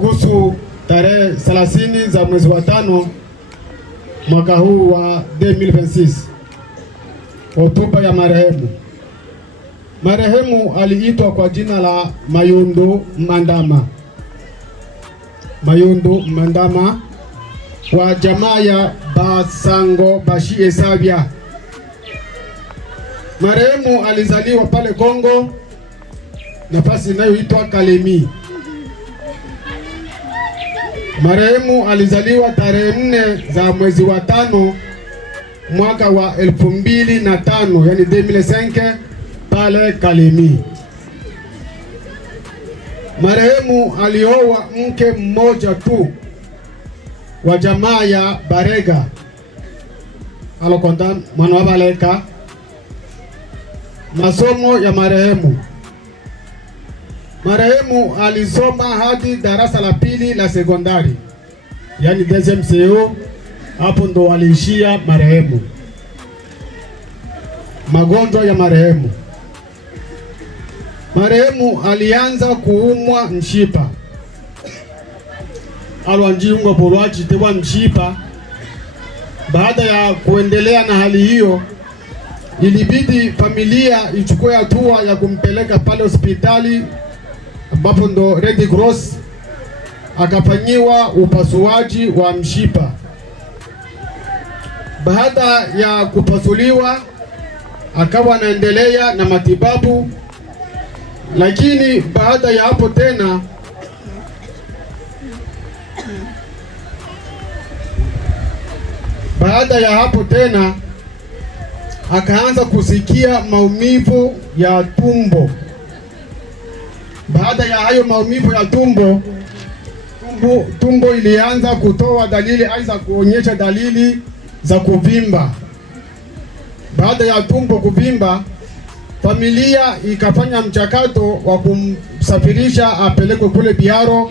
kuhusu tarehe 30 za mwezi wa 5 mwaka huu wa 2026. Hotuba ya marehemu. Marehemu aliitwa kwa jina la Mayundu Mandama. Mayundu Mandama wa jamaa ya Basango Bashie Sabia. Marehemu alizaliwa pale Kongo, nafasi inayoitwa Kalemi. Marehemu alizaliwa tarehe 4 za mwezi wa 5 mwaka wa 2005, yani 2005 pale Kalemi. Marehemu alioa mke mmoja tu wa jamaa ya Barega alokonda mwana wa Baleka. Masomo ya marehemu. Marehemu alisoma hadi darasa la 2 la sekondari, yani DSMCO. Hapo ndo aliishia marehemu. Magonjwa ya marehemu. Marehemu alianza kuumwa mshipa alwanjiungwa polwaji tewa mshipa. Baada ya kuendelea na hali hiyo, ilibidi familia ichukue hatua ya kumpeleka pale hospitali ambapo ndo Red Cross, akafanyiwa upasuaji wa mshipa. Baada ya kupasuliwa akawa anaendelea na matibabu, lakini baada ya hapo tena akaanza kusikia maumivu ya tumbo. Baada ya hayo maumivu ya tumbo ilianza kutoa dalili, aidha kuonyesha dalili za kuvimba. Baada ya tumbo kuvimba, familia ikafanya mchakato wa kumsafirisha apelekwe kule Biaro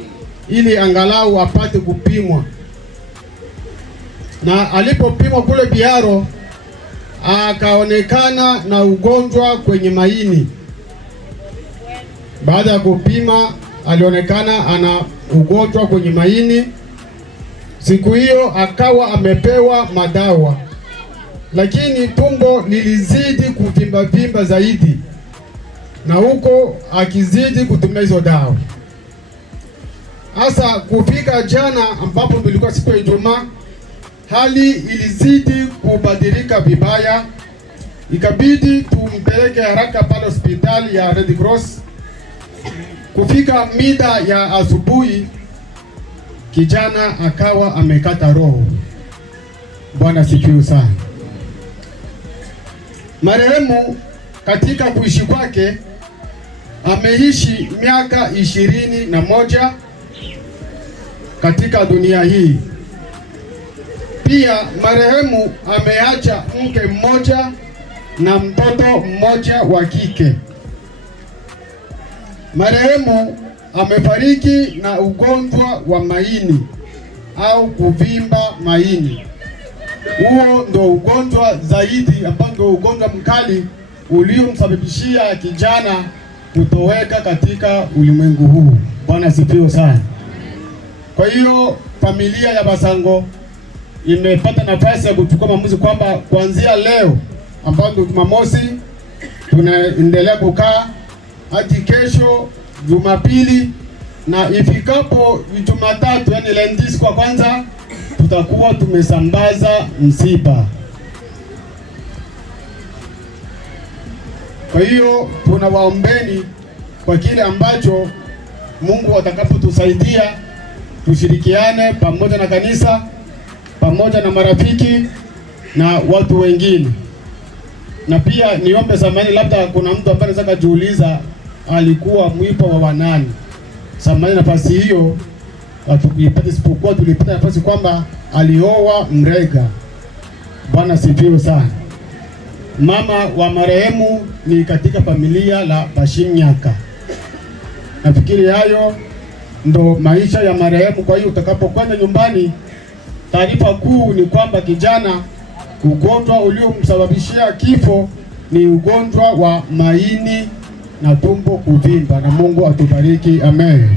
ili angalau apate kupimwa. Na alipopimwa kule Biaro, akaonekana na ugonjwa kwenye maini. Baada ya kupima, alionekana ana ugonjwa kwenye maini. Siku hiyo akawa amepewa madawa, lakini tumbo lilizidi kuvimba zaidi, na huko akizidi kutumia hizo dawa. Hasa kufika jana ambapo tulikuwa siku ya Ijumaa, hali ilizidi kubadilika vibaya, ikabidi tumpeleke haraka pale hospitali ya Red Cross. Kufika mida ya asubuhi, kijana akawa amekata roho. Bwana sifiwe sana. Marehemu katika kuishi kwake ameishi miaka 21 katika dunia hii. Pia marehemu ameacha mke mmoja na mtoto mmoja wa kike. Marehemu amefariki na ugonjwa wa maini au kuvimba maini. Huo ndo ugonjwa zaidi, ambao ndo ugonjwa mkali uliomsababishia kijana kutoweka katika ulimwengu huu. Bwana sifiwe sana. Kwa hiyo familia ya Basango imepata nafasi ya kuchukua maamuzi kwamba kuanzia leo ambao ndo Jumamosi, tunaendelea kukaa hadi kesho Jumapili, na ifikapo Jumatatu, yani lendis kwa kwanza, tutakuwa tumesambaza msiba. Kwa hiyo tunawaombeni kwa kile ambacho Mungu atakapotusaidia, tushirikiane pamoja na kanisa, pamoja na marafiki na watu wengine. Na pia niombe samahani, labda kuna mtu ambaye anataka kujiuliza alikuwa mwipo wa wanani. Samahani, nafasi hiyo hatukuipata, isipokuwa tulipata nafasi kwamba alioa Mrega. Bwana sifiwe sana. Mama wa marehemu ni katika familia la Bashimnyaka. Nafikiri hayo ndo maisha ya marehemu. Kwa hiyo utakapokwenda nyumbani, taarifa kuu ni kwamba kijana, ugonjwa uliomsababishia kifo ni ugonjwa wa maini na tumbo kuvimba, na Mungu atubariki. Amen.